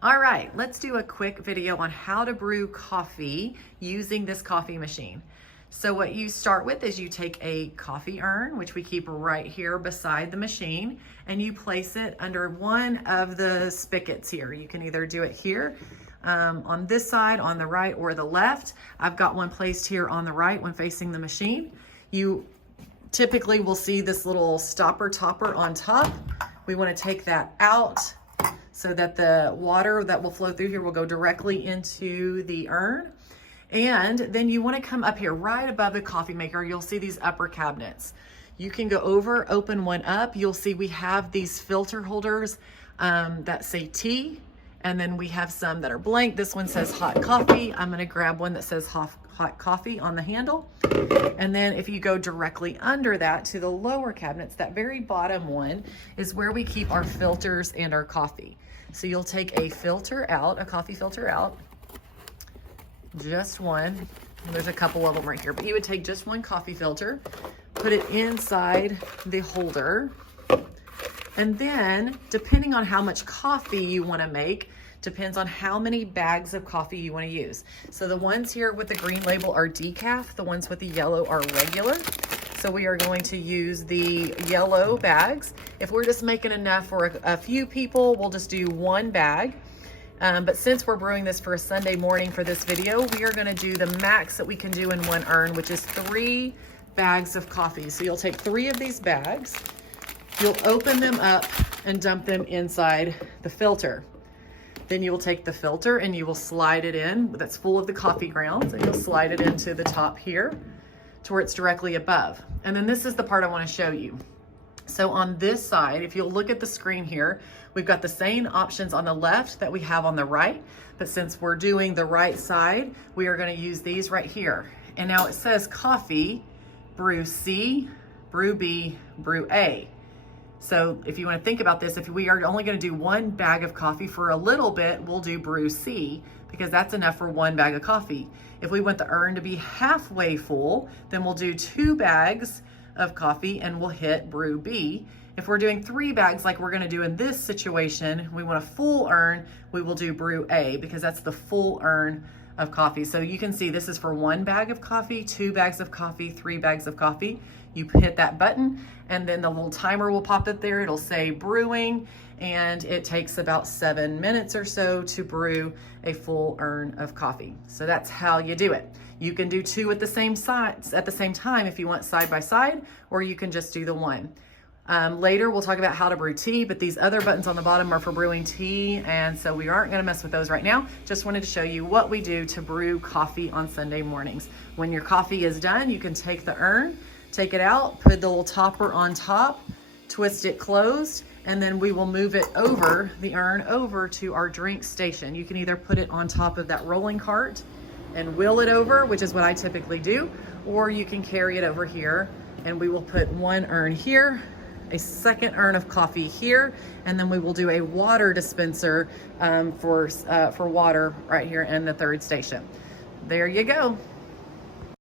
All right, let's do a quick video on how to brew coffee using this coffee machine. So what you start with is you take a coffee urn, which we keep right here beside the machine, and you place it under one of the spigots here. You can either do it here on this side, on the right, or the left. I've got one placed here on the right when facing the machine. You typically will see this little stopper topper on top. We want to take that out so that the water that will flow through here will go directly into the urn. And then you want to come up here right above the coffee maker. You'll see these upper cabinets. You can go over, open one up. You'll see we have these filter holders that say tea, and then we have some that are blank. This one says hot coffee. I'm going to grab one that says hot coffee on the handle. And then if you go directly under that to the lower cabinets, that very bottom one is where we keep our filters and our coffee. So you'll take a filter out, a coffee filter out, just one. There's a couple of them right here, but you would take just one coffee filter, put it inside the holder, and then depending on how much coffee you want to make, depends on how many bags of coffee you want to use. So the ones here with the green label are decaf, the ones with the yellow are regular. So we are going to use the yellow bags. If we're just making enough for a few people, we'll just do one bag. But since we're brewing this for a Sunday morning for this video, we are gonna do the max that we can do in one urn, which is 3 bags of coffee. So you'll take 3 of these bags, you'll open them up and dump them inside the filter. Then you will take the filter and you will slide it in, that's full of the coffee grounds, and you'll slide it into the top here to where it's directly above. And then this is the part I want to show you. So on this side, if you'll look at the screen here, we've got the same options on the left that we have on the right, but since we're doing the right side, we are going to use these right here. And now it says coffee, brew C, brew B, brew A. So if you want to think about this, if we are only going to do one bag of coffee for a little bit, we'll do brew C because that's enough for one bag of coffee. If we want the urn to be halfway full, then we'll do 2 bags of coffee and we'll hit brew B. If we're doing 3 bags like we're going to do in this situation, we want a full urn, we will do brew A because that's the full urn of coffee. So you can see this is for 1 bag of coffee, 2 bags of coffee, 3 bags of coffee. You hit that button and then the little timer will pop up there. It'll say brewing, and it takes about 7 minutes or so to brew a full urn of coffee. So that's how you do it. You can do 2 at the same size at the same time if you want side by side, or you can just do the one. Later we'll talk about how to brew tea, but these other buttons on the bottom are for brewing tea, and so we aren't going to mess with those right now. Just wanted to show you what we do to brew coffee on Sunday mornings. When your coffee is done, you can take the urn, take it out, put the little topper on top, twist it closed, and then we will move it over, the urn over to our drink station. You can either put it on top of that rolling cart and wheel it over, which is what I typically do, or you can carry it over here, and we will put one urn here, a second urn of coffee here, and then we will do a water dispenser for water right here in the third station. There you go.